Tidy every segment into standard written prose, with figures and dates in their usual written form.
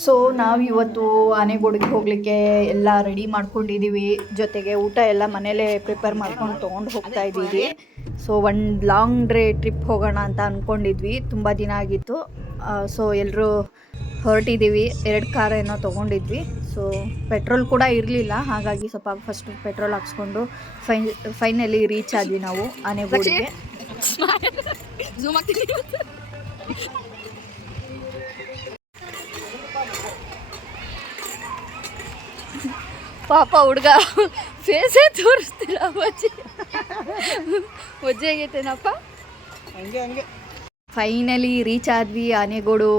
So ನಾವು ಇವತ್ತು ಆನೆಗೋಡಿಗೆ ಹೋಗಲಿಕ್ಕೆ ಎಲ್ಲ ರೆಡಿ ಮಾಡ್ಕೊಂಡಿದ್ದೀವಿ. ಜೊತೆಗೆ ಊಟ ಎಲ್ಲ ಮನೇಲೇ ಪ್ರಿಪೇರ್ ಮಾಡ್ಕೊಂಡು ತೊಗೊಂಡು ಹೋಗ್ತಾ ಇದ್ದೀವಿ. ಸೊ ಒಂದು ಲಾಂಗ್ ಟ್ರಿಪ್ ಹೋಗೋಣ ಅಂತ ಅಂದ್ಕೊಂಡಿದ್ವಿ, ತುಂಬ ದಿನ ಆಗಿತ್ತು. ಸೊ ಎಲ್ಲರೂ ಹೊರಟಿದ್ದೀವಿ. 2 ಕಾರ್ ಏನೋ ತೊಗೊಂಡಿದ್ವಿ. ಸೊ ಪೆಟ್ರೋಲ್ ಕೂಡ ಇರಲಿಲ್ಲ, ಹಾಗಾಗಿ ಸ್ವಲ್ಪ ಫಸ್ಟ್ ಪೆಟ್ರೋಲ್ ಹಾಕ್ಸ್ಕೊಂಡು ಫೈನಲಿ ರೀಚ್ ಆದ್ವಿ ನಾವು ಆನೆಗೋಡಿಗೆ. ಪಾಪ ಹುಡುಗ ಫೇಸೇ ತೋರಿಸ್ತಿಲ್ಲ. ಒಜ್ಜೆ ಆಗೈತೇನಪ್ಪ. ಹಂಗೆ ಫೈನಲಿ ರೀಚ್ ಆದ್ವಿ ಆನೆಗೋಡು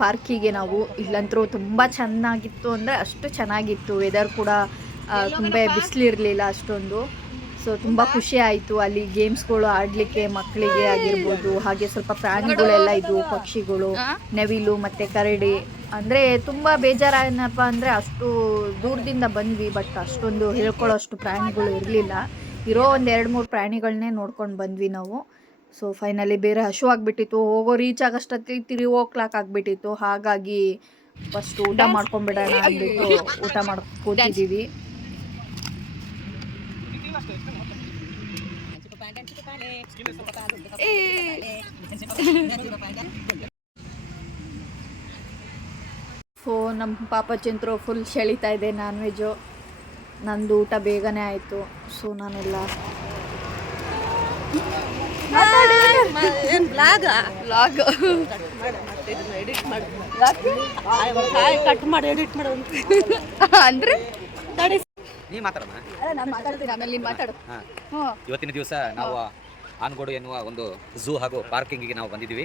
ಪಾರ್ಕಿಗೆ ನಾವು. ಇಲ್ಲಂತರೂ ತುಂಬ ಚೆನ್ನಾಗಿತ್ತು, ಅಂದರೆ ಅಷ್ಟು ಚೆನ್ನಾಗಿತ್ತು. ವೆದರ್ ಕೂಡ ತುಂಬ ಬಿಸಿಲಿರಲಿಲ್ಲ ಅಷ್ಟೊಂದು. ಸೊ ತುಂಬ ಖುಷಿ ಆಯಿತು. ಅಲ್ಲಿ ಗೇಮ್ಸ್ಗಳು ಆಡಲಿಕ್ಕೆ ಮಕ್ಕಳಿಗೆ ಆಗಿರ್ಬೋದು, ಹಾಗೆ ಸ್ವಲ್ಪ ಪ್ರಾಣಿಗಳೆಲ್ಲ ಇದ್ವು, ಪಕ್ಷಿಗಳು, ನವಿಲು ಮತ್ತು ಕರಡಿ. ಅಂದರೆ ತುಂಬ ಬೇಜಾರೇನಪ್ಪ ಅಂದರೆ ಅಷ್ಟು ದೂರದಿಂದ ಬಂದ್ವಿ, ಬಟ್ ಅಷ್ಟೊಂದು ಹೇಳ್ಕೊಳ್ಳೋಷ್ಟು ಪ್ರಾಣಿಗಳು ಇರಲಿಲ್ಲ. ಇರೋ ಒಂದು 2-3 ಪ್ರಾಣಿಗಳನ್ನೇ ನೋಡ್ಕೊಂಡು ಬಂದ್ವಿ ನಾವು. ಸೊ ಫೈನಲಿ ಬೇರೆ ಹಶುವಾಗ್ಬಿಟ್ಟಿತ್ತು, ಹೋಗೋ ರೀಚ್ ಆಗೋಷ್ಟೊತ್ತಿಗೆ 3 o'clock ಆಗಿಬಿಟ್ಟಿತ್ತು. ಹಾಗಾಗಿ ಫಸ್ಟ್ ಊಟ ಮಾಡ್ಕೊಂಬಿಡೋಣ ಅಂದ್ಬಿಟ್ಟು ಊಟ ಕೂತಿದ್ದೀವಿ. ನಮ್ಮ ಪಾಪ ಚಂದ್ರು ಫುಲ್ ಸೆಳಿತಾ ಇದೆ ನಾನ್ ವೆಜ್ಜು. ನಂದು ಊಟ ಬೇಗನೆ ಆಯಿತು. ಸೊ ನಾನೆಲ್ಲ ಅಂದ್ರೆ ನಾನು ಮಾತಾಡ್ತೀನಿ, ಆಮೇಲೆ ನೀನು ಮಾತಾಡು. ಇವತ್ತಿನ ದಿವಸ ನಾವು ಆನಗೋಡು ಎನ್ನುವ ಒಂದು ಝೂ ಹಾಗೂ ಪಾರ್ಕಿಂಗಿಗೆ ನಾವು ಬಂದಿದ್ದೀವಿ.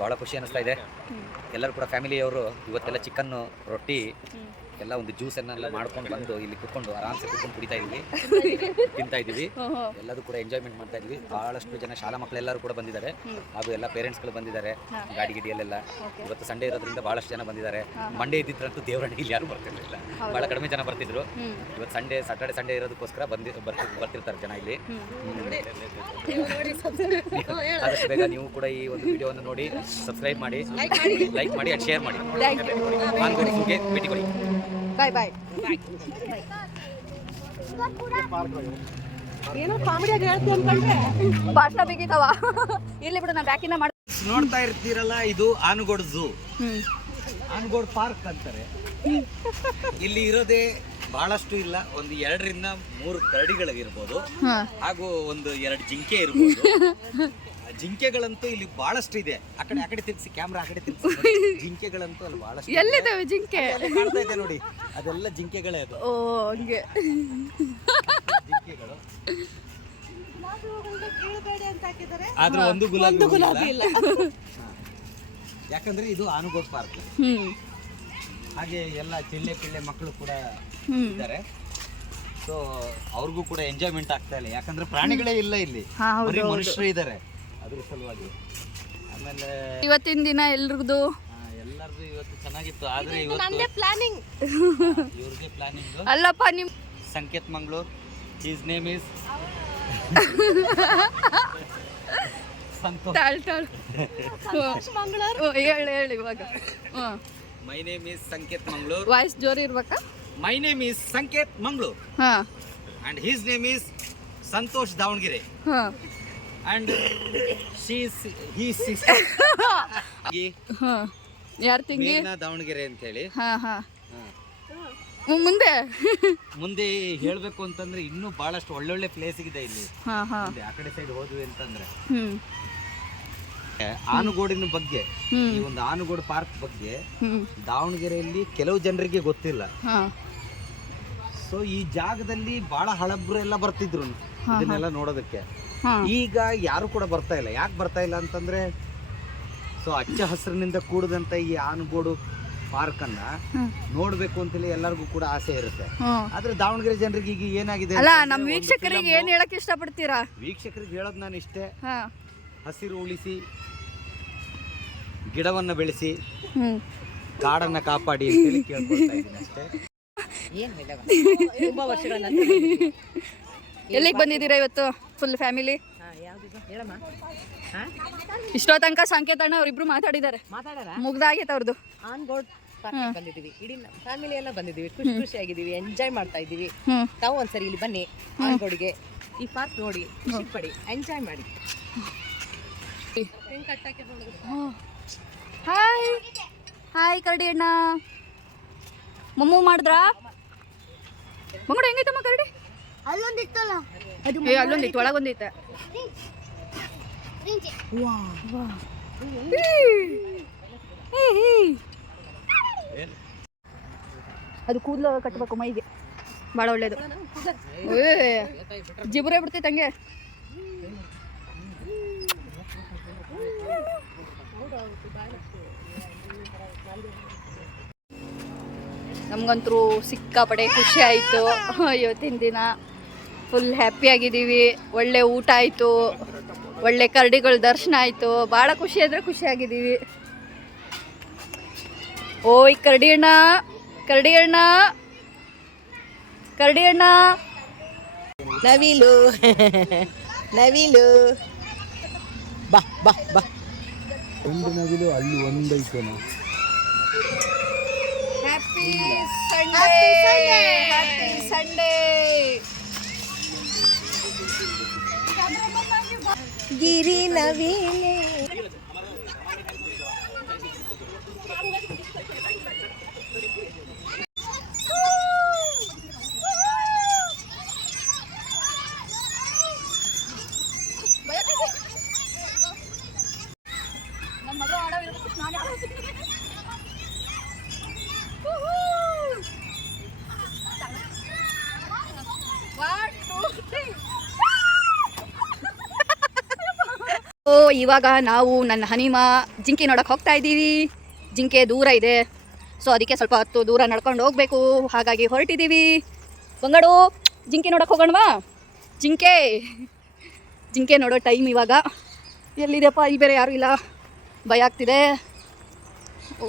ಬಹಳ ಖುಷಿ ಅನ್ನಿಸ್ತಾ ಇದೆ. ಎಲ್ಲರೂ ಕೂಡ ಫ್ಯಾಮಿಲಿಯವರು ಇವತ್ತೆಲ್ಲ ಚಿಕನ್ನು, ರೊಟ್ಟಿ ಎಲ್ಲ ಒಂದು ಜ್ಯೂಸನ್ನೆಲ್ಲ ಮಾಡ್ಕೊಂಡು ಬಂದು ಇಲ್ಲಿ ಕುತ್ಕೊಂಡು ಆರಾಮ್ಸೆ ಕುತ್ಕೊಂಡು ಕುಡಿತಾ ಇದ್ವಿ, ತಿಂತಾ ಇದ್ದೀವಿ. ಎಲ್ಲದೂ ಕೂಡ ಎಂಜಾಯ್ಮೆಂಟ್ ಮಾಡ್ತಾ ಇದ್ವಿ. ಬಹಳಷ್ಟು ಜನ ಶಾಲಾ ಮಕ್ಕಳೆಲ್ಲರೂ ಕೂಡ ಬಂದಿದ್ದಾರೆ, ಹಾಗೂ ಎಲ್ಲ ಪೇರೆಂಟ್ಸ್ಗಳು ಬಂದಿದ್ದಾರೆ ಗಾಡಿ ಗಿಡಿಯಲ್ಲೆಲ್ಲ. ಇವತ್ತು ಸಂಡೇ ಇರೋದ್ರಿಂದ ಬಹಳಷ್ಟು ಜನ ಬಂದಿದ್ದಾರೆ. ಮಂಡೇ ಇದ್ದಿದ್ರಂತೂ ದೇವರಣ್ಣ ಇಲ್ಲಿ ಯಾರು ಬರ್ತಿರ್ಲಿಲ್ಲ, ಬಹಳ ಕಡಿಮೆ ಜನ ಬರ್ತಿದ್ರು. ಇವತ್ತು ಸ್ಯಾಟರ್ಡೆ ಸಂಡೇ ಇರೋದಕ್ಕೋಸ್ಕರ ಬರ್ತಿರ್ತಾರೆ ಜನ ಇಲ್ಲಿ. ಆದಷ್ಟು ಬೇಗ ನೀವು ಕೂಡ ಈ ಒಂದು ವಿಡಿಯೋವನ್ನು ನೋಡಿ ಸಬ್ಸ್ಕ್ರೈಬ್ ಮಾಡಿ, ಲೈಕ್ ಮಾಡಿ ಅಂಡ್ ಶೇರ್ ಮಾಡಿ. ಆನಗೋಡು ಝೂಗೆ ಭೇಟಿ ಕೊಡಿ. ಬಾಯ್ ಬಾಯ್. ಏನೋ ಕಾಮಿಡಿಯಾಗಿ ಹೇಳ್ತೀವಿ ಅನ್ಕೊಂಡ್ರೆ ಭಾಷಣ ಬೇಕಿದ್ದಾವ. ಇಲ್ಲಿ ಬಿಡು, ನಾನು ಬ್ಯಾಕಿಂದ ಮಾಡಿ. ನೋಡ್ತಾ ಇರ್ತೀರಲ್ಲ, ಇದು ಆನಗೋಡು ಝೂ, ಆನಗೋಡು ಪಾರ್ಕ್ ಅಂತಾರೆ. ಇಲ್ಲಿ ಇರೋದೇ ಬಹಳಷ್ಟು ಇಲ್ಲ, ಒಂದು 2ರಿಂದ 3 ಕರಡಿಗಳಿರ್ಬೋದು, ಹಾಗೂ ಒಂದು 2 ಜಿಂಕೆ ಇರ್ಬೋದು. ಜಿಂಕೆಗಳಂತೂ ಇಲ್ಲಿ ಬಹಳಷ್ಟು ಇದೆ. ಆ ಕಡೆ ತಿರ್ಗಿಸಿ, ಕ್ಯಾಮ್ರಾ ಆ ಕಡೆ ತಿರ್ಗಿಸಿ. ಜಿಂಕೆಗಳಂತೂ ಅಲ್ಲಿ ಬಹಳಷ್ಟು ಎಲ್ಲಿದ್ದಾವೆ ಜಿಂಕೆ? ಕಾಣ್ತಾ ಇದೆ ನೋಡಿ, ಅದೆಲ್ಲ ಜಿಂಕೆಗಳೇ. ಅದು ಓ ಹಂಗೆ ಜಿಂಕೆಗಳು. ಆದ್ರೂ ಒಂದು ಗುಲಾಬಿ ಇಲ್ಲ. ಯಾಕಂದ್ರೆ ಇದು ಆನಗೋಡು ಪಾರ್ಕ್. ಹಾಗೆ ಎಲ್ಲ ಚಿಳ್ಳೆ ಮಕ್ಕಳು ಕೂಡ ಇದ್ದಾರೆ. ಸೊ ಅವ್ರಿಗೂ ಕೂಡ ಎಂಜಾಯ್ಮೆಂಟ್ ಆಗ್ತಾ ಇಲ್ಲ, ಯಾಕಂದ್ರೆ ಪ್ರಾಣಿಗಳೇ ಇಲ್ಲ ಇಲ್ಲಿ, ಬರೀ ಮನುಷ್ಯರು ಇದ್ದಾರೆ. ಅದ್ರ ಸಲುವಾಗಿ ಆಮೇಲೆ ಇವತ್ತಿನ ದಿನ ಎಲ್ಲರದು ಇವತ್ತು ಚೆನ್ನಾಗಿತ್ತು. ಆದ್ರೆ ಇವತ್ತು ಇವ್ರಿಗೆ ಪ್ಲಾನಿಂಗ್ ಅಲ್ಲಪ್ಪ. ನಿಮ್ Sanket Mangaluru, his name is Santosh Mangaluru. ಹೇಳಿ ಇವಾಗ. My name is Sanket Mangaluru. Voice ಜೋರಿ ಇರ್ಬೇಕಾ? My name is Sanket Mangaluru and his name is Santosh Davangere. And he sister ಯಾರು ತಿಂಗಿ ದಾವಣಗೆರೆ ಅಂತ ಹೇಳಿ. ಮುಂದೆ ಹೇಳ್ಬೇಕು ಅಂತಂದ್ರೆ ಇನ್ನೂ ಬಹಳಷ್ಟು ಒಳ್ಳೊಳ್ಳೆ ಪ್ಲೇಸ್ ಇದೆ ಇಲ್ಲಿ. ಆ ಕಡೆ ಸೈಡ್ ಹೋದ್ವಿ ಅಂತಂದ್ರೆ ಆನಗೋಡಿನ ಬಗ್ಗೆ, ಈ ಒಂದು ಆನಗೋಡು ಪಾರ್ಕ್ ಬಗ್ಗೆ ದಾವಣಗೆರೆಯಲ್ಲಿ ಕೆಲವು ಜನರಿಗೆ ಗೊತ್ತಿಲ್ಲ. ಸೊ ಈ ಜಾಗದಲ್ಲಿ ಬಹಳ ಹಳಬ್ರು ಎಲ್ಲ ಬರ್ತಿದ್ರು ಇದನ್ನೆಲ್ಲ ನೋಡೋದಕ್ಕೆ. ಈಗ ಯಾರು ಕೂಡ ಬರ್ತಾ ಇಲ್ಲ. ಯಾಕೆ ಬರ್ತಾ ಇಲ್ಲ ಅಂತಂದ್ರೆ, ಸೊ ಹಚ್ಚ ಹಸಿರಿನಿಂದ ಕೂಡದಂತ ಈ ಆನಗೋಡು ಪಾರ್ಕ್ ಅನ್ನ ನೋಡ್ಬೇಕು ಅಂತೇಳಿ ಎಲ್ಲರಿಗೂ ಕೂಡ ಆಸೆ ಇರುತ್ತೆ. ಆದ್ರೆ ದಾವಣಗೆರೆ ಜನರಿಗೆ ಈಗ ಏನಾಗಿದೆ, ನಮ್ಮ ವೀಕ್ಷಕರಿಗೆ ಏನ್ ಹೇಳಕ್ ಇಷ್ಟಪಡ್ತೀರಾ? ವೀಕ್ಷಕರಿಗೆ ಹೇಳೋದು ನಾನು ಇಷ್ಟೇ, ಹಸಿರು ಉಳಿಸಿ, ಗಿಡವನ್ನ ಬೆಳೆಸಿ, ಕಾಡನ್ನ ಕಾಪಾಡಿ ಅಂತೇಳಿ ಕೇಳ್ಕೊಳ್ತಾ ಇದ್ದೀನಿ ಅಷ್ಟೇ. ತುಂಬಾ ವರ್ಷಗಳ ನಂತರ ಎಲ್ಲಿಗೆ ಬಂದಿದ್ದೀರಾ ಇವತ್ತು? Full family. ಇಷ್ಟೋ ತನಕ ಸಂಕೇತಣ್ಣ ಅವರಿಬ್ರು ಮಾತಾಡಿದ್ದಾರೆ, ಮುಗ್ದಾಗೈತೆ ಅವ್ರದ್ದು. ಆನಗೋಡು ಪಾರ್ಕಿಗೆ ಬಂದಿದ್ದೀವಿ. ಇಡೀ ಫ್ಯಾಮಿಲಿ ಎಲ್ಲ ಬಂದಿದ್ದೀವಿ, ಖುಷಿಯಾಗಿದ್ದೀವಿ, ಎಂಜಾಯ್ ಮಾಡ್ತಾ ಇದ್ದೀವಿ. ಹ್ಮ್. ತಾವು ಒಂದ್ಸರಿ ಇಲ್ಲಿ ಬನ್ನಿ, ಆನ್ಗೋಡಿಗೆ ಈ ಪಾರ್ಕ್ ನೋಡಿ, ಖುಷಿ ಪಡಿ, ಎಂಜಾಯ್ ಮಾಡಿ. ಹೆಂಗ್ ಕಟ್ಟಕ್ಕೆ ನೋಡಿದ್ರು. ಹಾಯ್ ಹಾಯ್ ಕರಡಿ ಅಣ್ಣ, ಮಮ್ಮೂ ಮಾಡಿದ್ರಾ? ಮಂಗಡ ಹೆಂಗೈತಮ್ಮ ಕರಡಿ? ಅಲ್ಲೊಂದಿತ್ತಲ್ಲ ಏ ಅಲ್ಲೊಂದಿತ್ತು, ಒಳಗೊಂದಿತ್ತು. ಅದು ಕೂದಲು ಕಟ್ಟಬೇಕು ಮೈಗೆ, ಭಾಳ ಒಳ್ಳೇದು. ಜಿಬುರೇ ಬಿಡ್ತೈತೆ ಹಂಗೆ. ನಮಗಂತರೂ ಸಿಕ್ಕಾಪಟ್ಟೆ ಖುಷಿ ಆಯಿತು. ಇವತ್ತಿನ ದಿನ ಫುಲ್ ಹ್ಯಾಪಿಯಾಗಿದ್ದೀವಿ. ಒಳ್ಳೆ ಊಟ ಆಯಿತು, ಒಳ್ಳೆ ಕರಡಿಗಳ ದರ್ಶನ ಆಯಿತು. ಭಾಳ ಖುಷಿ ಅಂದರೆ ಖುಷಿಯಾಗಿದ್ದೀವಿ. ಓಯ್ ಕರಡಿ ಅಣ್ಣ, ಕರಡಿ ಅಣ್ಣ, ಕರಡಿ ಅಣ್ಣ. ನವಿಲು ನವಿಲು ಬಾ ಬಾ ಬಾ. ಒಂದು ನವಿಲು ಅಲ್ಲಿ ಒಂದೈತನ. Happy Sunday, happy Sunday. ಗಿರಿ ನವಿಲೆ. ಇವಾಗ ನಾವು ನನ್ನ ಹನಿಮ ಜಿಂಕೆ ನೋಡಕ್ಕೆ ಹೋಗ್ತಾ ಇದ್ದೀವಿ. ಜಿಂಕೆ ದೂರ ಇದೆ, ಸೊ ಅದಕ್ಕೆ ಸ್ವಲ್ಪ ಹೊತ್ತು ದೂರ ನಡ್ಕೊಂಡು ಹೋಗಬೇಕು, ಹಾಗಾಗಿ ಹೊರಟಿದ್ದೀವಿ. ಬಂಗಡು ಜಿಂಕೆ ನೋಡಕ್ಕೆ ಹೋಗೋಣವಾ? ಜಿಂಕೆ ಜಿಂಕೆ ನೋಡೋ ಟೈಮ್ ಇವಾಗ. ಎಲ್ಲಿದೆಪ್ಪ? ಇಲ್ಲಿ ಬೇರೆ ಯಾರೂ ಇಲ್ಲ, ಭಯ ಆಗ್ತಿದೆ. ಓ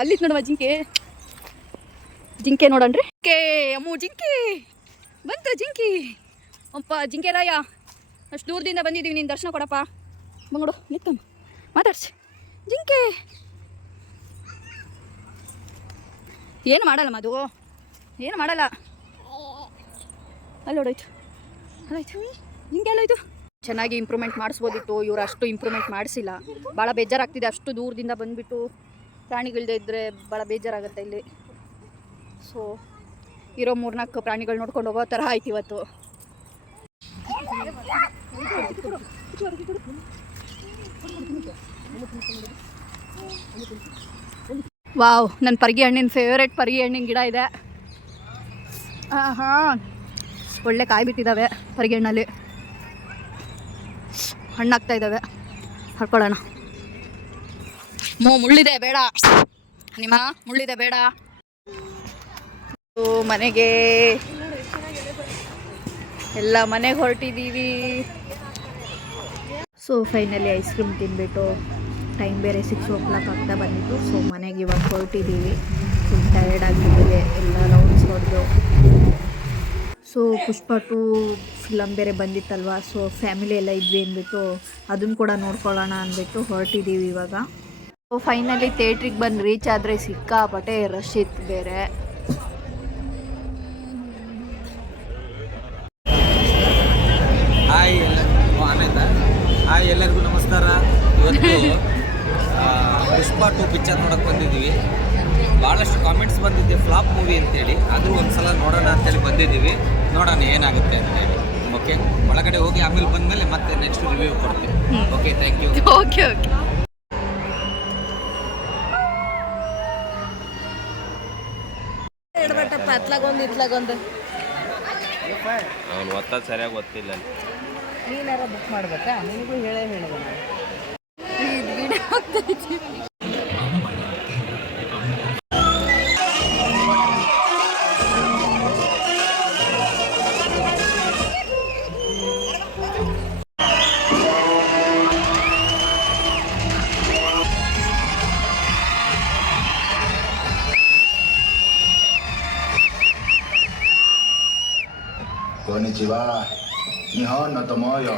ಅಲ್ಲಿತ್ತು ನೋಡುವ ಜಿಂಕೆ. ಜಿಂಕೆ ನೋಡಣ್ರಿ. ಜಿಂಕೆ ಅಮ್ಮು, ಜಿಂಕೆ ಬಂತು ಜಿಂಕಿ. ಅಪ್ಪ ಜಿಂಕೆ ರಾಯ, ಅಷ್ಟು ದೂರದಿಂದ ಬಂದಿದ್ದೀವಿ, ನೀನು ದರ್ಶನ ಕೊಡಪ್ಪ. ಬಂಗಡು ನಿತ್ಕಮ್ಮ ಮಾತಾಡ್ಸಿ. ಜಿಂಕೆ ಏನು ಮಾಡಲ್ಲಮ್ಮ, ಅದು ಏನು ಮಾಡಲ್ಲ. ಅಲ್ಲಿ ಹೊಡೋಯ್ತು, ಅಲ್ಲಾಯ್ತು ಜಿಂಕೆ ಎಲ್ಲೋಯ್ತು. ಚೆನ್ನಾಗಿ ಇಂಪ್ರೂವ್ಮೆಂಟ್ ಮಾಡಿಸ್ಬೋದಿತ್ತು, ಇವ್ರು ಅಷ್ಟು ಇಂಪ್ರೂವ್ಮೆಂಟ್ ಮಾಡಿಸಿಲ್ಲ. ಭಾಳ ಬೇಜಾರಾಗ್ತಿದೆ, ಅಷ್ಟು ದೂರದಿಂದ ಬಂದುಬಿಟ್ಟು ಪ್ರಾಣಿಗಳದೇ ಇದ್ದರೆ ಭಾಳ ಬೇಜಾರಾಗುತ್ತೆ ಇಲ್ಲಿ. ಸೊ ಇರೋ 3-4 ಪ್ರಾಣಿಗಳು ನೋಡ್ಕೊಂಡು ಹೋಗೋ ಥರ ಆಯ್ತು ಇವತ್ತು. ವಾವ್, ನನ್ನ ಪರ್ಗಿ ಹಣ್ಣಿನ ಫೇವ್ರೆಟ್ ಪರ್ಗಿ ಹಣ್ಣಿನ ಗಿಡ ಇದೆ. ಹಾಂ, ಒಳ್ಳೆ ಕಾಯಿ ಬಿಟ್ಟಿದ್ದಾವೆ ಪರ್ಗಿ ಹಣ್ಣಲ್ಲಿ, ಹಣ್ಣಾಗ್ತಾ ಇದ್ದಾವೆ. ಹರ್ಕೊಳ್ಳೋಣ. ಮುಳ್ಳಿದೆ ಬೇಡ ನಿಮ್ಮ, ಮುಳ್ಳಿದೆ ಬೇಡ. ಮನೆಗೆ ಎಲ್ಲ ಮನೆಗೆ ಹೊರಟಿದ್ದೀವಿ. ಸೊ ಫೈನಲಿ ಐಸ್ ಕ್ರೀಮ್ ತಿಂದ್ಬಿಟ್ಟು ಟೈಮ್ ಬೇರೆ 6 o'clock ಆಗ್ತಾ ಬಂದಿತ್ತು. ಸೊ ಮನೆಗೆ ಇವಾಗ ಹೊರಟಿದ್ದೀವಿ. ಫುಲ್ ಟಯರ್ಡ್ ಆಗಿದ್ದೀವಿ, ಎಲ್ಲ ರೌಂಡ್ಸ್ ಹೊಡೆದು. ಸೊ ಪುಷ್ಪ 2 ಫಿಲಮ್ ಬೇರೆ ಬಂದಿತ್ತಲ್ವ, ಸೊ ಫ್ಯಾಮಿಲಿ ಎಲ್ಲ ಇದ್ವಿ ಅಂದ್ಬಿಟ್ಟು ಅದನ್ನು ಕೂಡ ನೋಡ್ಕೊಳ್ಳೋಣ ಅಂದ್ಬಿಟ್ಟು ಹೊರಟಿದ್ದೀವಿ ಇವಾಗ. ಸೊ ಫೈನಲಿ ಥಿಯೇಟ್ರಿಗೆ ಬಂದು ರೀಚ್ ಆದರೆ ಸಿಕ್ಕಾಪಟ್ಟೆ ರಶ್ ಇತ್ತು ಬೇರೆ. ಹಾಯ್ ಎಲ್ಲರಿಗೂ ನಮಸ್ಕಾರ. ಇವತ್ತು ಪುಷ್ಪ 2 ಪಿಕ್ಚರ್ ನೋಡೋಕೆ ಬಂದಿದ್ದೀವಿ. ಭಾಳಷ್ಟು ಕಾಮೆಂಟ್ಸ್ ಬಂದಿದ್ದೆ ಫ್ಲಾಪ್ ಮೂವಿ ಅಂತೇಳಿ, ಆದರೂ ಒಂದು ಸಲ ನೋಡೋಣ ಅಂತೇಳಿ ಬಂದಿದ್ದೀವಿ. ನೋಡೋಣ ಏನಾಗುತ್ತೆ ಅಂತೇಳಿ. ಓಕೆ, ಒಳಗಡೆ ಹೋಗಿ ಆಮೇಲೆ ಬಂದಮೇಲೆ ಮತ್ತೆ ನೆಕ್ಸ್ಟ್ ರಿವ್ಯೂ ಕೊಡ್ತೀವಿ. Okay, thank you. Okay okay. ಇಡ್ಬೇಕಪ್ಪ, ಅತ್ಲಾಗೊಂದು ಇತ್ಲಾಗೊಂದು. ಅವ್ನು ಒತ್ತದ ಸರಿಯಾಗಿ ಗೊತ್ತಿಲ್ಲ. ನೀನಾರ ಬುಕ್ ಮಾಡ್ಬೇಕಾ? ನಿನಗೂ ಹೇಳೇ ಹೇಳಿದೆ ನಾನು. Konnichiwa. Nihon no tomo yo.